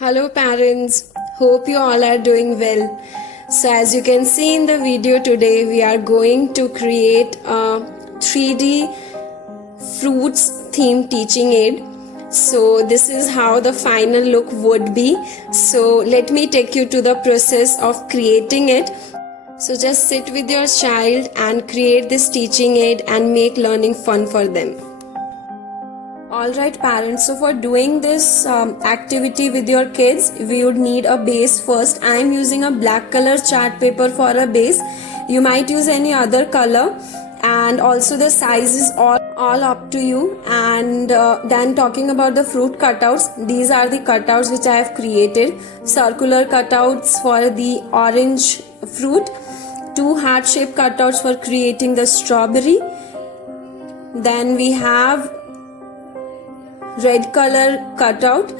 Hello parents, hope you all are doing well. So as you can see in the video today, we are going to create a 3D fruits theme teaching aid. So this is how the final look would be. So let me take you to the process of creating it. So just sit with your child and create this teaching aid and make learning fun for them. Alright parents, so for doing this activity with your kids, we would need a base first. I am using a black color chart paper for a base. You might use any other color, and also the size is all up to you. And then talking about the fruit cutouts, these are the cutouts which I have created. Circular cutouts for the orange fruit, two heart shaped cutouts for creating the strawberry. Then we have red color cutout,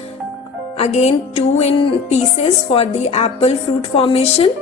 again two in pieces for the apple fruit formation.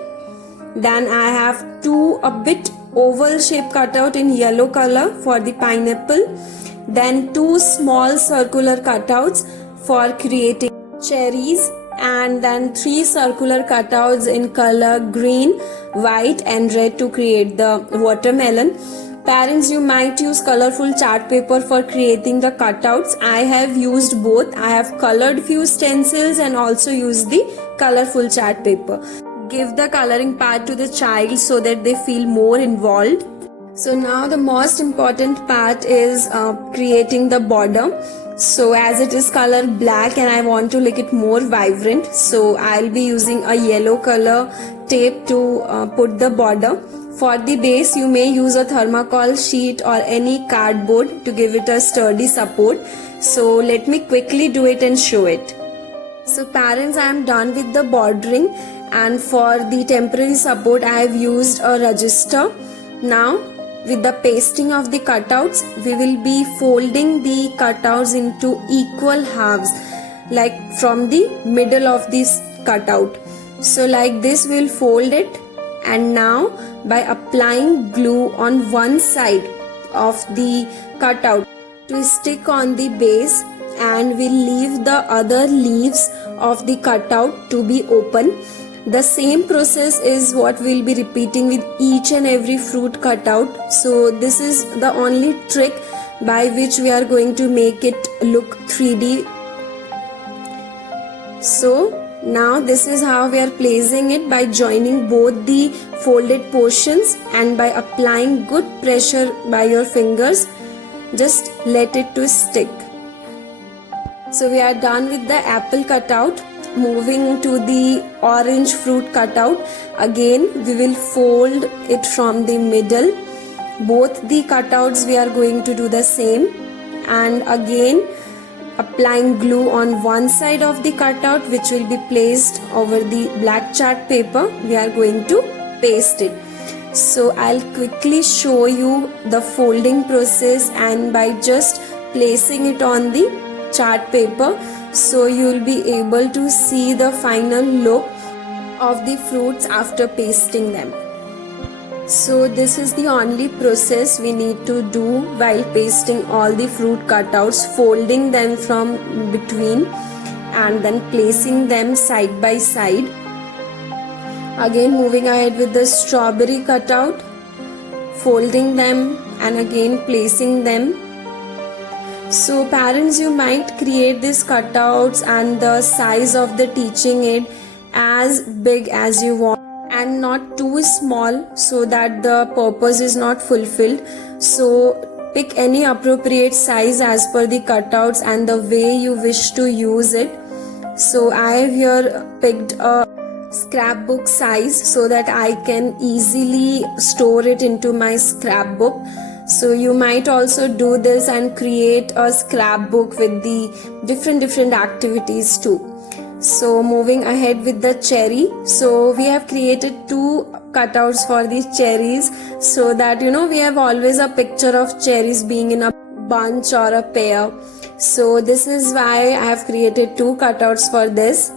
Then I have two a bit oval shape cutout in yellow color for the pineapple. Then two small circular cutouts for creating cherries, and then three circular cutouts in color green, white and red to create the watermelon. Parents, you might use colorful chart paper for creating the cutouts. I have used both. I have colored few stencils and also used the colorful chart paper. Give the coloring part to the child so that they feel more involved. So now the most important part is creating the border. So as it is color black and I want to make it more vibrant, so I'll be using a yellow color tape to put the border. For the base, you may use a thermocol sheet or any cardboard to give it a sturdy support. So let me quickly do it and show it. So parents, I am done with the bordering, and for the temporary support I have used a register. Now with the pasting of the cutouts, we will be folding the cutouts into equal halves, like from the middle of this cutout. So like this we'll fold it, and now by applying glue on one side of the cutout to stick on the base, and we'll leave the other leaves of the cutout to be open. The same process is what we'll be repeating with each and every fruit cutout. So this is the only trick by which we are going to make it look 3D. So now this is how we are placing it, by joining both the folded portions and by applying good pressure by your fingers. Just let it to stick. So we are done with the apple cutout. Moving to the orange fruit cutout, again we will fold it from the middle. Both the cutouts we are going to do the same, and again applying glue on one side of the cutout, which will be placed over the black chart paper. We are going to paste it. So I'll quickly show you the folding process, and by just placing it on the chart paper, so you will be able to see the final look of the fruits after pasting them. So this is the only process we need to do while pasting all the fruit cutouts, folding them from between and then placing them side by side. Again moving ahead with the strawberry cutout, folding them and again placing them. So parents, you might create these cutouts and the size of the teaching aid as big as you want, and not too small, so that the purpose is not fulfilled. So pick any appropriate size as per the cutouts and the way you wish to use it. So I have here picked a scrapbook size so that I can easily store it into my scrapbook. So you might also do this and create a scrapbook with the different activities too. So moving ahead with the cherry, so we have created two cutouts for the cherries, so that we have always a picture of cherries being in a bunch or a pair. So this is why I have created two cutouts for this.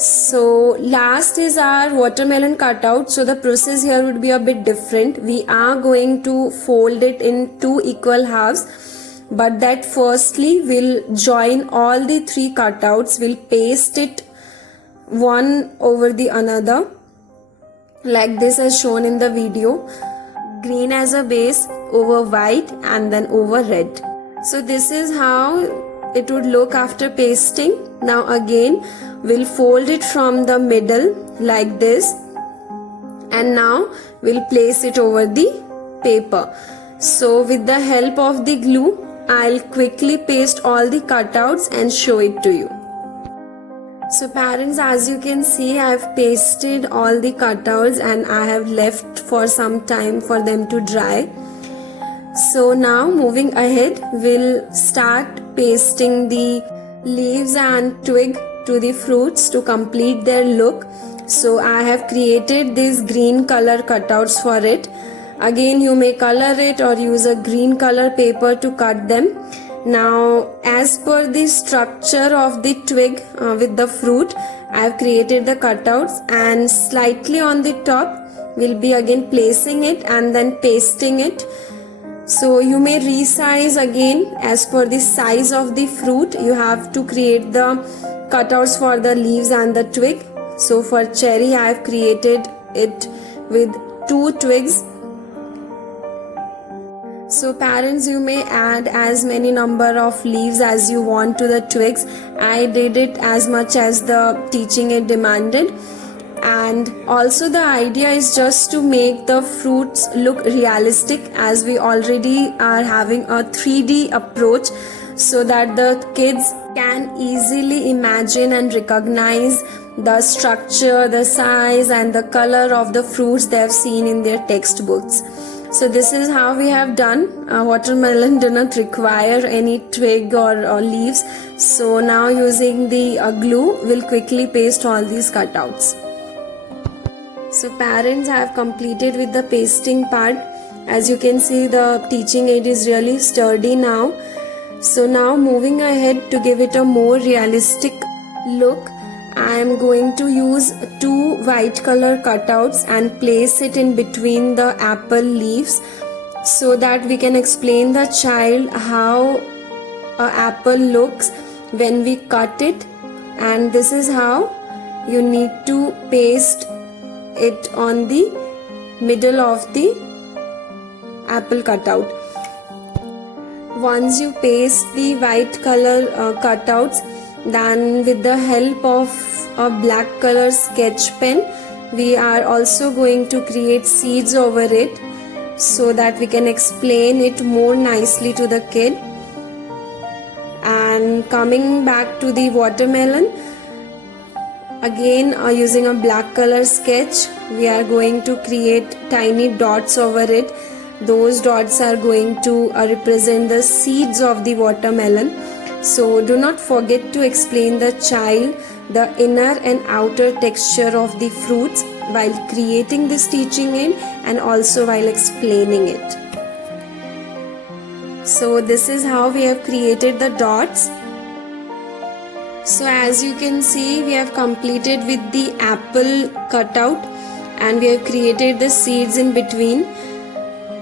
So last is our watermelon cutout. So the process here would be a bit different. We are going to fold it in two equal halves, but that firstly we'll join all the 3 cutouts, we'll paste it one over the another like this as shown in the video. Green as a base over white and then over red. So this is how it would look after pasting. Now again we'll fold it from the middle like this, and now we'll place it over the paper. So with the help of the glue, I'll quickly paste all the cutouts and show it to you. So parents, as you can see, I've pasted all the cutouts and I have left for some time for them to dry. So now moving ahead, we'll start pasting the leaves and twig to the fruits to complete their look. So I have created these green color cutouts for it. Again, you may color it or use a green color paper to cut them. Now, as per the structure of the twig with the fruit, I have created the cutouts, and slightly on the top we'll be again placing it and then pasting it. So you may resize again as per the size of the fruit. You have to create the cutouts for the leaves and the twig. So for cherry, I have created it with 2 twigs. So parents, you may add as many number of leaves as you want to the twigs. I did it as much as the teaching aid demanded. And also the idea is just to make the fruits look realistic, as we already are having a 3D approach, so that the kids can easily imagine and recognize the structure, the size and the color of the fruits they have seen in their textbooks. So this is how we have done. Watermelon do not require any twig or leaves. So now using the glue, we'll quickly paste all these cutouts. So parents, I have completed with the pasting part. As you can see, the teaching aid is really sturdy now. So now moving ahead to give it a more realistic look, I am going to use 2 white color cutouts and place it in between the apple leaves, so that we can explain the child how an apple looks when we cut it. And this is how you need to paste it on the middle of the apple cutout. Once you paste the white color cutouts, then with the help of a black color sketch pen, we are also going to create seeds over it, so that we can explain it more nicely to the kid. And coming back to the watermelon, again using a black color sketch, we are going to create tiny dots over it. Those dots are going to represent the seeds of the watermelon. So do not forget to explain the child the inner and outer texture of the fruits while creating this teaching aid and also while explaining it. So this is how we have created the dots. So as you can see, we have completed with the apple cutout and we have created the seeds in between.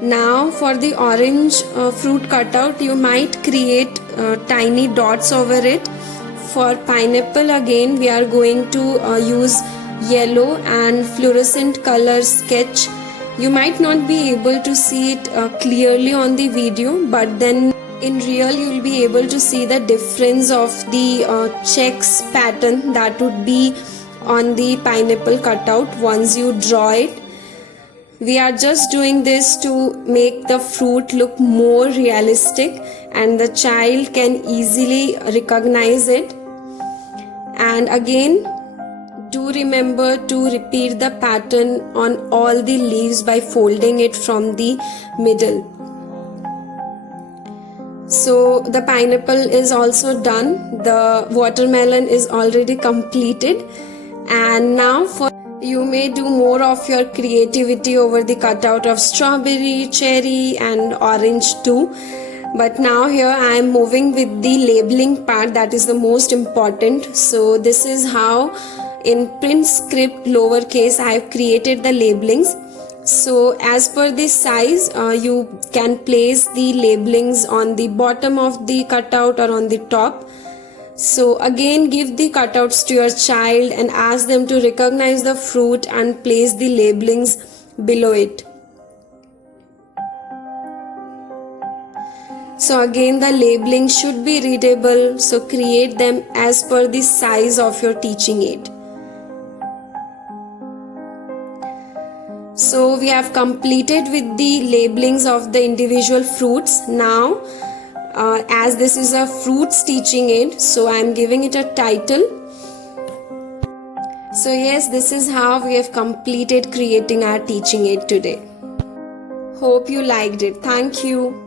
Now for the orange fruit cutout, you might create tiny dots over it. For pineapple, again we are going to use yellow and fluorescent color sketch. You might not be able to see it clearly on the video, but then in real you will be able to see the difference of the checks pattern that would be on the pineapple cutout once you draw it. We are just doing this to make the fruit look more realistic and the child can easily recognize it. And again, do remember to repeat the pattern on all the leaves by folding it from the middle. So the pineapple is also done. The watermelon is already completed. And now you may do more of your creativity over the cutout of strawberry, cherry and orange too. But now here I am moving with the labeling part, that is the most important. So this is how in print script lowercase I have created the labelings. So as per the size, you can place the labelings on the bottom of the cutout or on the top. So again, give the cutouts to your child and ask them to recognize the fruit and place the labelings below it. So again, the labeling should be readable, so create them as per the size of your teaching aid. So we have completed with the labelings of the individual fruits. Now as this is a fruits teaching aid, so I am giving it a title. So yes, this is how we have completed creating our teaching aid today. Hope you liked it. Thank you.